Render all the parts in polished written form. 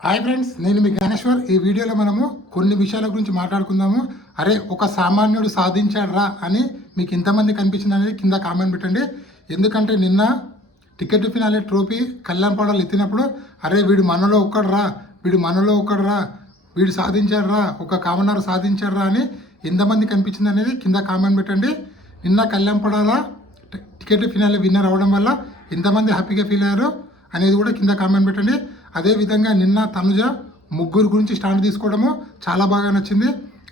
Hi friends, నేను మీ జ్ఞానేశ్వర్. ఈ వీడియోలో మనము కొన్ని విషయాల గురించి మాట్లాడుకుందాము. అరే, ఒక సామాన్యుడు సాధించాడ్రా అని మీకు ఇంతమంది కనిపించింది అనేది కింద కామెంట్ పెట్టండి. ఎందుకంటే నిన్న టికెట్ ఫినాలే ట్రోఫీ కళ్యాణ్పాడలు ఎత్తినప్పుడు అరే వీడు మనలో ఒక్కడ్రా, వీడు సాధించాడ్రా, ఒక కామనర్ సాధించాడ్రా అని ఎంతమంది కనిపించింది అనేది కింద కామెంట్ పెట్టండి. నిన్న కళ్యాణ్పాడాల టికెట్ ఫినాలే విన్నర్ అవ్వడం వల్ల ఎంతమంది హ్యాపీగా ఫీల్ అయ్యారో అనేది కూడా కింద కామెంట్ పెట్టండి. అదేవిధంగా నిన్న తనుజ ముగ్గురు గురించి స్టాండ్ తీసుకోవడము చాలా బాగా నచ్చింది.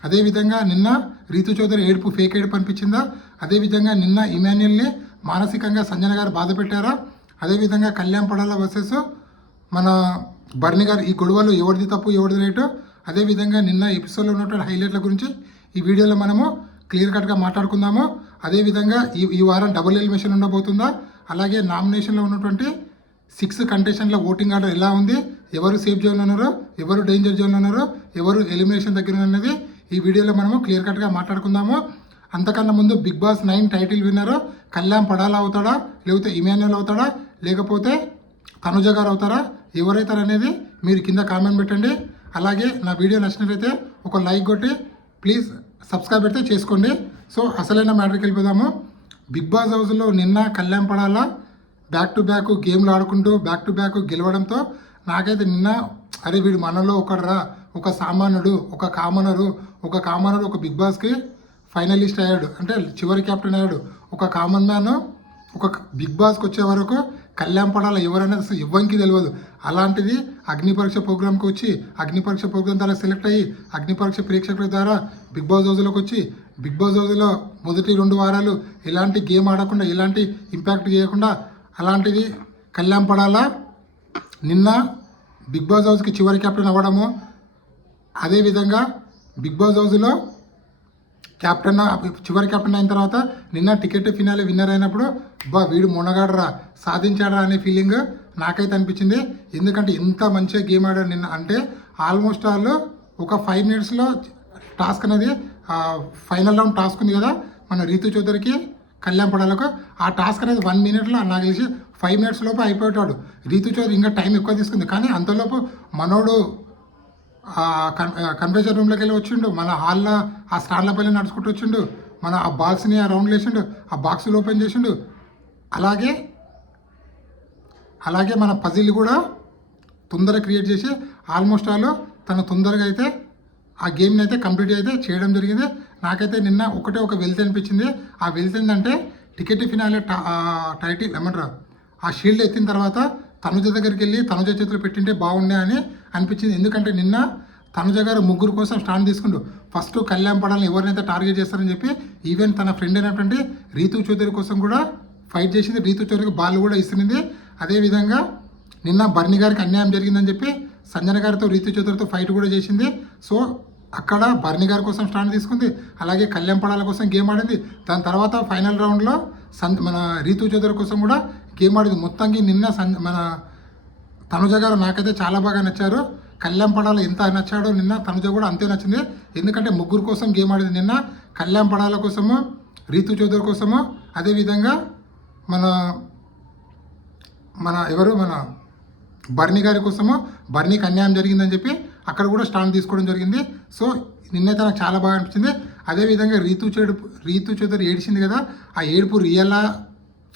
అదేవిధంగా నిన్న రీతు చౌదరి ఏడుపు ఫేక్ ఏడుపు అనిపించిందా? అదేవిధంగా నిన్న ఇమాన్యుల్ని మానసికంగా సంజన గారు బాధ పెట్టారా? అదేవిధంగా కళ్యాణ్పడాల వర్సెస్ మన బర్ని గారు ఈ గొడవలు ఎవరిది తప్పు ఎవరిది రైటు? అదేవిధంగా నిన్న ఎపిసోడ్లో ఉన్నటువంటి హైలైట్ల గురించి ఈ వీడియోలో మనము క్లియర్ కట్గా మాట్లాడుకుందాము. అదేవిధంగా ఈ వారం డబుల్ ఎలిమినేషన్ ఉండబోతుందా? అలాగే నామినేషన్లో ఉన్నటువంటి 6 కంటెస్టెంట్ల ఓటింగ్ ఆర్డర్ ఎలా ఉంది, ఎవరు సేఫ్ జోన్లో ఉన్నారో, ఎవరు డేంజర్ జోన్లో ఉన్నారో, ఎవరు ఎలిమినేషన్ దగ్గర ఉన్నది ఈ వీడియోలో మనము క్లియర్ కట్గా మాట్లాడుకుందాము. అంతకన్నా ముందు బిగ్ బాస్ 9 టైటిల్ విన్నరు కళ్యాణ్ పడాలా అవుతాడా, లేకపోతే ఇమాన్యుల్ అవుతాడా, లేకపోతే తనుజ గారు అవుతారా, ఎవరైతారనేది మీరు కింద కామెంట్ పెట్టండి. అలాగే నా వీడియో నచ్చినట్లయితే ఒక లైక్ కొట్టి ప్లీజ్ సబ్స్క్రైబ్ అయితే చేసుకోండి. సో అసలైన మ్యాటర్కి వెళ్ళిపోదాము. బిగ్ బాస్ హౌస్లో నిన్న కళ్యాణ్ పడాలా బ్యాక్ టు బ్యాక్ గేమ్లు ఆడుకుంటూ బ్యాక్ టు బ్యాక్ గెలవడంతో నాకైతే నిన్న అరే వీడు మనలో ఒకడ్రా, ఒక సామాన్యుడు, ఒక కామనరు ఒక బిగ్ బాస్కి ఫైనలిస్ట్ అయ్యాడు, అంటే చివరి కెప్టెన్ అయ్యాడు. ఒక కామన్ మ్యాన్ ఒక బిగ్ బాస్కి వచ్చే వరకు కళ్యాణ్ పడాల ఎవరైనా అసలు ఇవ్వంకి తెలియదు. అలాంటిది అగ్ని పరీక్ష ప్రోగ్రామ్కి వచ్చి అగ్ని పరీక్ష ప్రోగ్రామ్ ద్వారా సెలెక్ట్ అయ్యి అగ్ని పరీక్ష ప్రేక్షకుల ద్వారా బిగ్ బాస్ హౌస్లోకి వచ్చి బిగ్ బాస్ హౌస్లో మొదటి 2 వారాలు ఎలాంటి గేమ్ ఆడకుండా ఎలాంటి ఇంపాక్ట్ చేయకుండా అలాంటిది కళ్యాణ్ పడాలా నిన్న బిగ్ బాస్ హౌస్కి చివరి కెప్టెన్ అవ్వడము. అదేవిధంగా బిగ్ బాస్ హౌస్లో చివరి కెప్టెన్ అయిన తర్వాత నిన్న టికెట్ ఫినాలే విన్నర్ అయినప్పుడు వీడు మొనగాడరా, సాధించాడరా అనే ఫీలింగ్ నాకైతే అనిపించింది. ఎందుకంటే ఎంత మంచిగా గేమ్ ఆడాడు నిన్న. అంటే ఆల్మోస్ట్ ఆల్ ఒక 5 మినిట్స్లో టాస్క్ అనేది ఫైనల్ రౌండ్ టాస్క్ ఉంది కదా మన రీతు చౌదరికి కళ్యాణ్ పడాలకు, ఆ టాస్క్ అనేది 1 మినిట్లో నాకు తెలిసి 5 మినిట్స్ లోపు అయిపోయాడు. రీతు చౌదరి ఇంకా టైం ఎక్కువ తీసుకుంది, కానీ అంతలోపు మనోడు కన్వెన్షన్ రూమ్లోకి వెళ్ళి వచ్చిండు, మన హాల్లో ఆ స్టాండ్ల పైన నడుచుకుంటూ వచ్చిండు, మన ఆ బాక్స్ని ఆ రౌండ్లు వేసిండు, ఆ బాక్సులు ఓపెన్ చేసిండు. అలాగే మన పజిల్ కూడా తొందరగా క్రియేట్ చేసి ఆల్మోస్ట్ ఆల్ తను తొందరగా అయితే ఆ గేమ్ని అయితే కంప్లీట్ అయితే చేయడం జరిగింది. నాకైతే నిన్న ఒక వెల్త్ అనిపించింది. ఆ వెల్త్ ఏంటంటే టికెట్ ఫినాలే టైటిల్ ఏమంటారు ఆ షీల్డ్ ఎత్తిన తర్వాత తనుజ దగ్గరికి వెళ్ళి తనుజ చేతులు పెట్టింటే బాగుండే అని అనిపించింది. ఎందుకంటే నిన్న తనుజ గారు ముగ్గురు కోసం స్టాండ్ తీసుకుంటూ ఫస్ట్ కళ్యాణ్ పడాలని ఎవరినైతే టార్గెట్ చేస్తారని చెప్పి ఈవెన్ తన ఫ్రెండ్ అయినటువంటి రీతు చౌదరి కోసం కూడా ఫైట్ చేసింది. రీతు చౌదరికి బాల్ కూడా ఇస్తుంది. అదేవిధంగా నిన్న బర్ని గారికి అన్యాయం జరిగిందని చెప్పి సంజన గారితో రీతు చౌదరితో ఫైట్ కూడా చేసింది. సో అక్కడ బర్ని గారి కోసం స్టాండ్ తీసుకుంది, అలాగే కళ్యాణ్ పడాల కోసం గేమ్ ఆడింది. దాని తర్వాత ఫైనల్ రౌండ్లో మన రీతు చౌదరి కోసం కూడా గేమ్ ఆడింది. మొత్తానికి నిన్న మన తనుజ గారు నాకైతే చాలా బాగా నచ్చారు. కళ్యాణ్ పడాల ఎంత నచ్చాడో నిన్న తనుజ కూడా అంతే నచ్చింది. ఎందుకంటే ముగ్గురు కోసం గేమ్ ఆడింది నిన్న. కళ్యాణ్ పడాల కోసము, రీతు చౌదరి కోసము, అదేవిధంగా మన బర్ని గారి కోసము బర్నీకి అన్యాయం జరిగిందని చెప్పి అక్కడ కూడా స్టాండ్ తీసుకోవడం జరిగింది. సో నిన్నైతే నాకు చాలా బాగా అనిపించింది. అదేవిధంగా రీతు చౌదరి ఏడిచింది కదా, ఆ ఏడుపు రియలా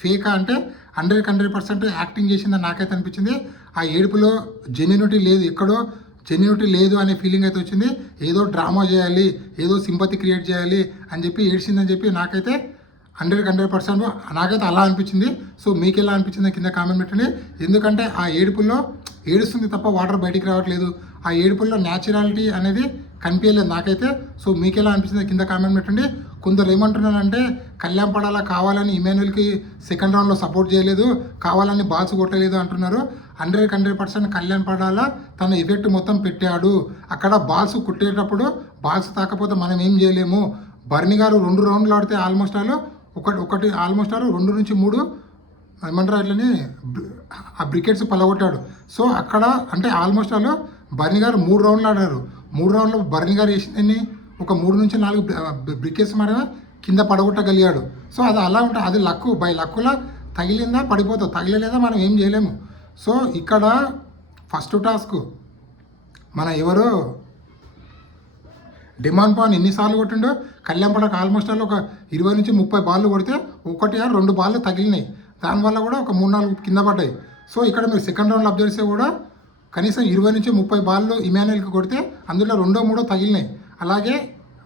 ఫేకా అంటే 100% యాక్టింగ్ చేసిందని నాకైతే అనిపించింది. ఆ ఏడుపులో జెన్యూనిటీ లేదు, ఎక్కడో జెన్యూనిటీ లేదు అనే ఫీలింగ్ అయితే వచ్చింది. ఏదో డ్రామా చేయాలి, ఏదో సింపతి క్రియేట్ చేయాలి అని చెప్పి ఏడిచిందని చెప్పి నాకైతే 100% నాకైతే అలా అనిపించింది. సో మీకు ఎలా అనిపించిందో కింద కామెంట్ పెట్టండి. ఎందుకంటే ఆ ఏడుపుల్లో ఏడుస్తుంది తప్ప వాటర్ బయటికి రావట్లేదు, ఆ ఏడుపుల్లో న్యాచురాలిటీ అనేది కనిపించలేదు నాకైతే. సో మీకు ఎలా అనిపించిందో కింద కామెంట్ పెట్టండి. కొందరు ఏమంటున్నారంటే కళ్యాణ్ పడాలా కావాలని ఇమాన్యుల్కి సెకండ్ రౌండ్లో సపోర్ట్ చేయలేదు, కావాలని బాల్స్ కొట్టలేదు అంటున్నారు. 100% కళ్యాణ్ పడాలా తన ఎఫెక్ట్ మొత్తం పెట్టాడు. అక్కడ బాల్స్ కొట్టేటప్పుడు బాల్స్ తాకపోతే మనం ఏం చేయలేము. బర్ని గారు 2 రౌండ్లు ఆడితే ఆల్మోస్ట్ ఆల్ ఆల్మోస్ట్ ఆల్ 2 నుంచి 3 ఏమంటారు అట్లని ఆ బ్రికెట్స్ పలగొట్టాడు. సో అక్కడ అంటే ఆల్మోస్ట్ ఆల్ బర్ని గారు 3 రౌండ్లు ఆడారు. 3 రౌండ్లో బర్ని గారు వేసిందని ఒక 3 నుంచి 4 బ్రికెట్స్ మరి కింద పడగొట్టగలిగాడు. సో అది అలా ఉంటుంది, అది లక్కు. బై లక్కులా తగిలిందా పడిపోతావు, తగిలేదా మనం ఏం చేయలేము. సో ఇక్కడ ఫస్ట్ టాస్క్ మన ఎవరో డిమాండ్ పాన్ ఎన్నిసార్లు కొట్టిండో కళ్యాణ్పడకు ఆల్మోస్ట్ ఒక 20 నుంచి 30 బాళ్ళు కొడితే 1 2 బాళ్ళు తగిలినాయి. దానివల్ల కూడా ఒక 3-4 కింద పడ్డాయి. సో ఇక్కడ మీరు సెకండ్ రౌండ్లో అబ్జర్వ్ చేస్తే కూడా కనీసం 20 నుంచి 30 బాళ్ళు ఇమాన్యుయల్కి కొడితే అందులో 2-3 తగిలినాయి. అలాగే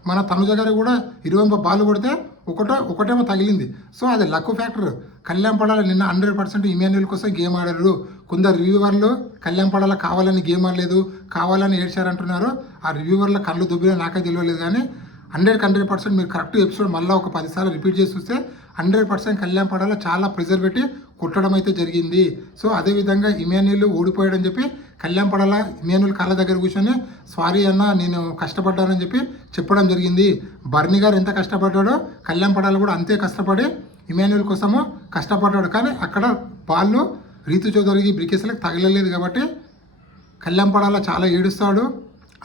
మన తనుజ గారికి కూడా 20 బాళ్ళు కొడితే ఒకటేమో తగిలింది. సో అది లక్ ఫ్యాక్టర్. కళ్యాణ్పడాల నిన్న 100% ఇమాన్యుయల్ కోసం గేమ్ ఆడారు. కొందరు రివ్యూవర్లు కళ్యాణ్పడాల కావాలని గేమ్ ఆడలేదు, కావాలని ఏడ్చారంటున్నారు. ఆ రివ్యూవర్ల కళ్ళు దుబ్బినా నాకే తెలియలేదు. కానీ 100% మీరు కరెక్ట్ ఎపిసోడ్ మళ్ళీ ఒక 10 సార్లు రిపీట్ చేసి చూస్తే 100% కళ్యాణ్పడాల చాలా ప్రెజర్ పెట్టి కొట్టడం అయితే జరిగింది. సో అదేవిధంగా ఇమాన్యుయల్ ఓడిపోయాడని చెప్పి కళ్యాణ్పడాల ఇమాన్యుయల్ కాళ్ళ దగ్గర కూర్చొని సారీ అన్న నేను కష్టపడ్డానని చెప్పి చెప్పడం జరిగింది. బర్నీ గారు ఎంత కష్టపడ్డాడో కళ్యాణ్పడాల కూడా అంతే కష్టపడి ఇమాన్యుయల్ కోసము కష్టపడ్డాడు. కానీ అక్కడ బాళ్ళు రీతు చౌదరికి బ్రికేస్లకు తగలలేదు కాబట్టి కళ్యాణ్పడాల చాలా ఏడుస్తాడు.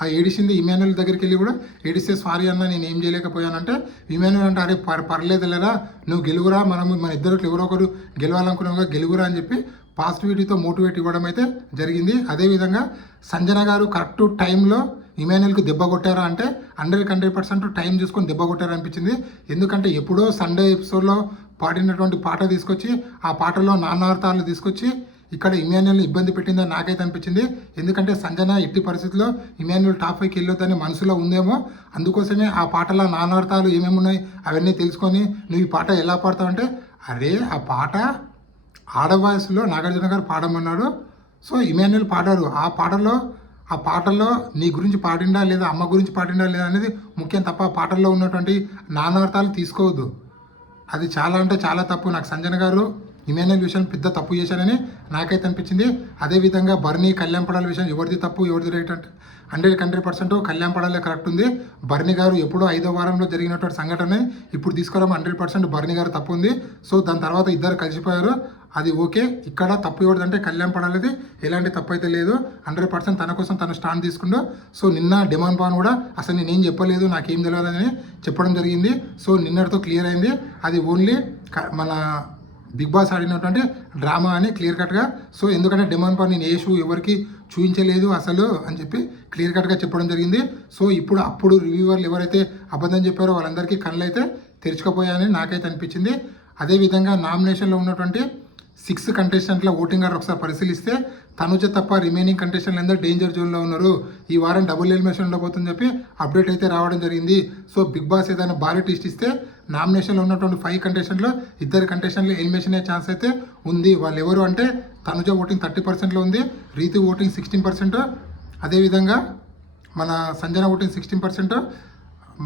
ఆ ఏడిసింది ఇమాన్యుయల్ దగ్గరికి వెళ్ళి కూడా ఏడిస్తే సారీ అన్న నేను ఏం చేయలేకపోయానంటే ఇమాన్యుయల్ అంటే అరే పర్లేదు లేరా నువ్వు గెలుగురా, మన ఇద్దరు ఎవరో ఒకరు గెలవాలనుకున్నావుగా గెలుగురా అని చెప్పి పాజిటివిటీతో మోటివేట్ ఇవ్వడం అయితే జరిగింది. అదేవిధంగా సంజన గారు కరెక్ట్ టైంలో ఇమాన్యుయల్కి దెబ్బ కొట్టారా అంటే 100% టైం చూసుకొని దెబ్బ కొట్టారా అనిపించింది. ఎందుకంటే ఎప్పుడో సండే ఎపిసోడ్లో పాడినటువంటి పాట తీసుకొచ్చి ఆ పాటలో నానార్థాలు తీసుకొచ్చి ఇక్కడ ఇమాన్యుయల్ని ఇబ్బంది పెట్టిందని నాకైతే అనిపించింది. ఎందుకంటే సంజన ఎట్టి పరిస్థితుల్లో ఇమాన్యుయల్ టాప్ 5కి వెళ్ళొద్దని మనసులో ఉందేమో, అందుకోసమే ఆ పాటలో నానార్థాలు ఏమేమి ఉన్నాయి అవన్నీ తెలుసుకొని నువ్వు ఈ పాట ఎలా పాడతావు అంటే అరే ఆ పాట ఆడవాయిస్లో నాగార్జున గారు పాడమన్నాడు. సో ఇమాన్యుయల్ పాడారు. ఆ పాటల్లో నీ గురించి పాడిండా లేదా అమ్మ గురించి పాడిండా లేదా అనేది ముఖ్యం తప్ప ఆ పాటల్లో ఉన్నటువంటి నానార్థాలు తీసుకోవద్దు. అది చాలా అంటే చాలా తప్పు. నాకు సంజన గారు ఇమాన్యుయల్ విషయం పెద్ద తప్పు చేశారని నాకైతే అనిపించింది. అదేవిధంగా బర్నీ కళ్యాణ్పడాల విషయం ఎవరిది తప్పు ఎవరిది రైట్ అంటే 100% కళ్యాణ్పడాలే కరెక్ట్ ఉంది. బర్నీ గారు ఎప్పుడో 5వ వారంలో జరిగినటువంటి సంఘటన ఇప్పుడు తీసుకురామ 100% బర్నీ గారు తప్పు ఉంది. సో దాని తర్వాత ఇద్దరు కలిసిపోయారు, అది ఓకే. ఇక్కడ తప్పు ఎవరిదంటే కళ్యాణ్పడాలది ఎలాంటి తప్పు అయితే లేదు. 100% తన కోసం తను స్టాండ్ తీసుకుందో. సో నిన్న డిమాండ్ పాన్ కూడా అసలు నేనేం చెప్పలేదు నాకేం తెలియదని చెప్పడం జరిగింది. సో నిన్నటితో క్లియర్ అయింది. అది ఓన్లీ మన బిగ్ బాస్ ఆడినటువంటి డ్రామా అని క్లియర్ కట్గా. సో ఎందుకంటే డిమాండ్ పాన్ నేను ఏషు ఎవరికి చూపించలేదు అసలు అని చెప్పి క్లియర్ కట్గా చెప్పడం జరిగింది. సో అప్పుడు రివ్యూవర్లు ఎవరైతే అబద్ధం చెప్పారో వాళ్ళందరికీ కళ్ళు అయితే తెరుచుకుపోయాయని నాకైతే అనిపించింది. అదేవిధంగా నామినేషన్లో ఉన్నటువంటి 6 కంటెస్టెంట్ల ఓటింగ్ ఆర్డర్ ఒకసారి పరిశీలిస్తే తనుజ తప్ప రిమైనింగ్ కంటెస్టెంట్లు అందరూ డేంజర్ జోన్లో ఉన్నారు. ఈ వారం డబుల్ ఎలిమినేషన్ ఉండబోతుందని చెప్పి అప్డేట్ అయితే రావడం జరిగింది. సో బిగ్ బాస్ ఏదైనా భారీ టెస్ట్ ఇస్తే నామినేషన్లో ఉన్నటువంటి 5 కంటెస్టెంట్లో 2 కంటెస్టెంట్లు ఎలిమినేషన్ అయ్యే ఛాన్స్ అయితే ఉంది. వాళ్ళు ఎవరు అంటే తనుజ ఓటింగ్ 30%లో ఉంది, రీతు ఓటింగ్ 16%, అదేవిధంగా మన సంజన ఓటింగ్ 16%,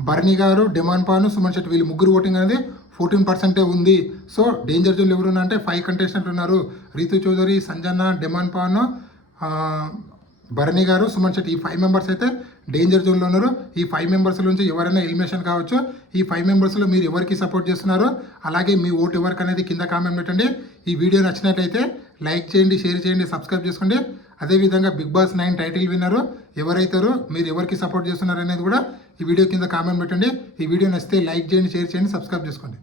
బర్నీ గారు, డిమాండ్ పాను, సుమన్ శెట్టి వీళ్ళు ముగ్గురు ఓటింగ్ అనేది 14% ఉంది. సో డేంజర్ జోన్లు ఎవరు అంటే 5 కంటెస్టెంట్లు ఉన్నారు. రీతు చౌదరి, సంజన, డిమాండ్ పాను, బర్నీ గారు, సుమన్ శెట్టి ఈ 5 మెంబర్స్ అయితే డేంజర్ జోన్లో ఉన్నారు. ఈ 5 మెంబర్స్ నుంచి ఎవరైనా ఎలిమినేషన్ కావచ్చు. ఈ 5 మెంబర్స్లో మీరు ఎవరికి సపోర్ట్ చేస్తున్నారో అలాగే మీ ఓటు ఎవరికి అనేది కింద కామెంట్ పెట్టండి. ఈ వీడియో నచ్చినట్లయితే లైక్ చేయండి, షేర్ చేయండి, సబ్స్క్రైబ్ చేసుకోండి. అదేవిధంగా బిగ్ బాస్ 9 టైటిల్ విన్నరు ఎవరైతారో మీరు ఎవరికి సపోర్ట్ చేస్తున్నారు అనేది కూడా ఈ వీడియో కింద కామెంట్ పెట్టండి. ఈ వీడియో నచ్చితే లైక్ చేయండి, షేర్ చేయండి, సబ్స్క్రైబ్ చేసుకోండి.